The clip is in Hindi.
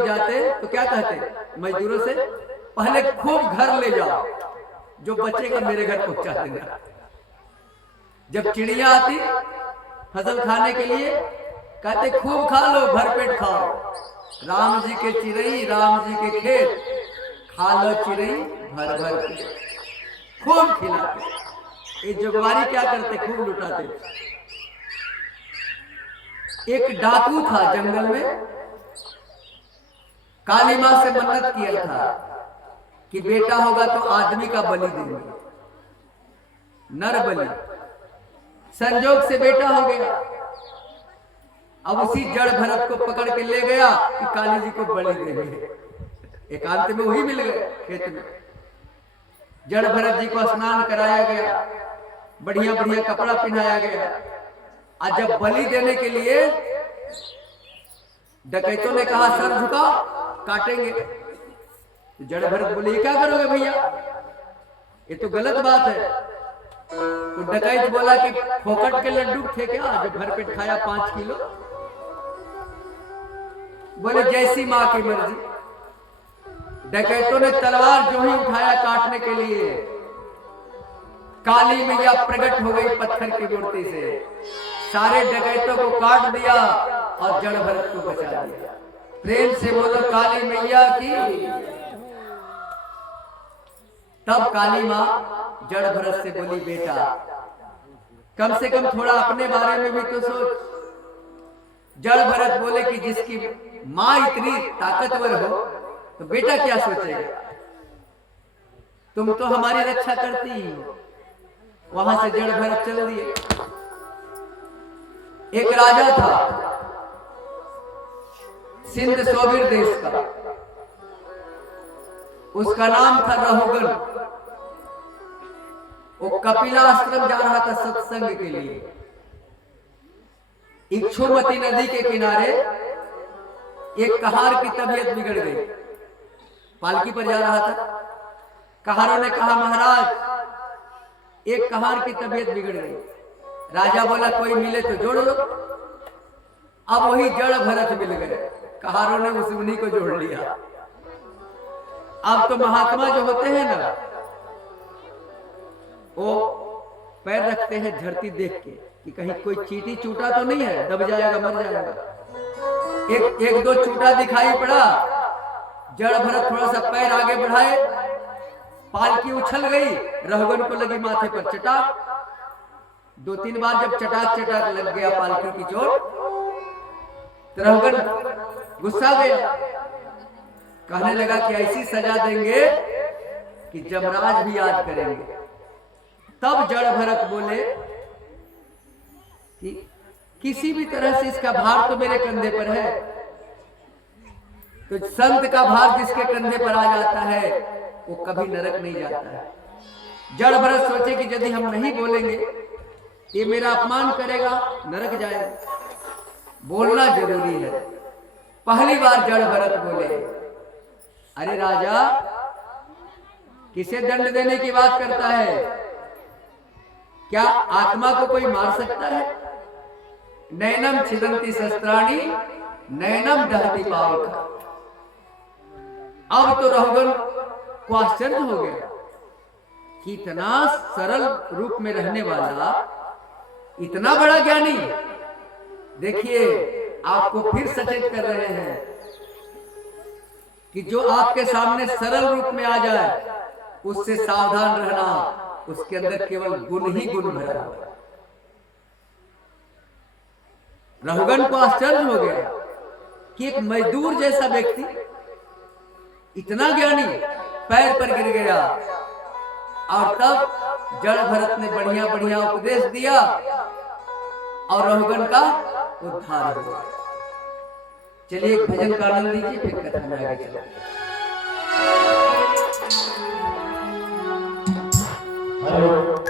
लोग जाते तो क्या कहते मजदूरों से, पहले खूब घर ले जाओ, जो बचेगा मेरे घर पहुंचा देना। जब चिड़िया आती फसल खाने के लिए, कहते खूब खा लो, भरपेट खाओ। राम जी के चिड़ई, राम जी के खेत, खा लो चिड़ई भर भर के, खूब खिलाते। ये जोगवारी क्या करते, खूब लुटाते। एक डाकू था जंगल में, काली मां से मन्नत किया था कि बेटा होगा तो आदमी का बलि देंगे, नर बलि। संजोग से बेटा हो गया। अब उसी जड़ भरत को पकड़ के ले गया कि काली जी को बलि देंगे। एकांत में वही मिल गए खेत में। जड़ भरत जी को स्नान कराया गया, बढ़िया बढ़िया कपड़ा पहनाया गया। आज जब बलि देने के लिए डकैतों ने कहा सर झुकाओ, काटेंगे, तो जड़ भरत बोले ये क्या करोगे भैया, ये तो गलत बात है। तो डकैत बोला कि फोकट के लड्डू थे क्या जो भरपेट खाया 5 किलो। बोले जैसी मां की मर्जी। डकैतों ने तलवार जो ही उठाया काटने के लिए, काली मैया प्रकट हो गई पत्थर की मूर्ति से, सारे डकैतों को काट दिया और जड़ भरत को बचा दिया। प्रेम से बोलो काली मैया की। तब काली मां जड़ भरत से बोली बेटा कम से कम थोड़ा अपने बारे में भी तो सोच। जड़ भरत बोले कि जिसकी मां इतनी ताकतवर हो तो बेटा क्या सोचेगा, तुम तो हमारी रक्षा करती ही हो। वहां से जड़ भरत चल दिए। एक राजा था सिंध सोबिर देश का, उसका नाम था रहुगन। वो कपिला आश्रम जा रहा था सत्संग के लिए। इक्षुमती नदी के किनारे एक कहार की तबीयत बिगड़ गई, पालकी पर जा रहा था। कहारों ने कहा महाराज एक कहार की तबीयत बिगड़ गई। राजा बोला कोई मिले तो जोड़ लो। अब वही जड़ भरत मिल गए, कहारों ने उस मुनि को जोड़ लिया। अब तो महात्मा जो होते हैं ना, वो पैर रखते हैं धरती देख के कि कहीं कोई चींटी चूटा तो नहीं है, दब जाएगा मर जाएगा। एक दो चूटा दिखाई पड़ा, जड़ भरत थोड़ा सा पैर आगे बढ़ाए, पालकी उछल गई, रहुगन को लगी माथे पर चटाक। 2-3 बार जब चटाक चटाक लग गया पालकी की चोट, तो रहुगन गुस्सा गया, कहने लगा कि ऐसी सजा देंगे कि जमराज भी याद करेंगे। तब जड़ भरत बोले कि किसी भी तरह से इसका भार तो मेरे कंधे पर है। तो संत का भार जिसके कंधे पर आ जाता है वो कभी नरक नहीं जाता है। जड़ भरत सोचे कि यदि हम नहीं बोलेंगे ये मेरा अपमान करेगा, नरक जाएगा। बोलना जरूरी है। पहली बार जड़ भरत बोले अरे राजा किसे दंड देने की बात करता है, क्या आत्मा को कोई मार सकता है? नैनम छिदंती शस्त्राणी नैनम दहती पावक। अब तो रहुगन को आश्चर्य हो गया कि इतना सरल रूप में रहने वाला इतना बड़ा ज्ञानी। देखिए आपको फिर सचेत कर रहे हैं कि जो आपके सामने सरल रूप में आ जाए उससे सावधान रहना, उसके अंदर केवल गुण ही गुण भरा हुआ है। रहुगन को आश्चर्य हो गया कि एक मजदूर जैसा व्यक्ति इतना ज्ञानी पैर पर गिर गया। और तब जड़ भरत ने बढ़िया बढ़िया उपदेश दिया और रहुगन का उद्धार हुआ। चलिए एक भजन का आनंद लीजिए, फिर कथा में आगे चलो। हेलो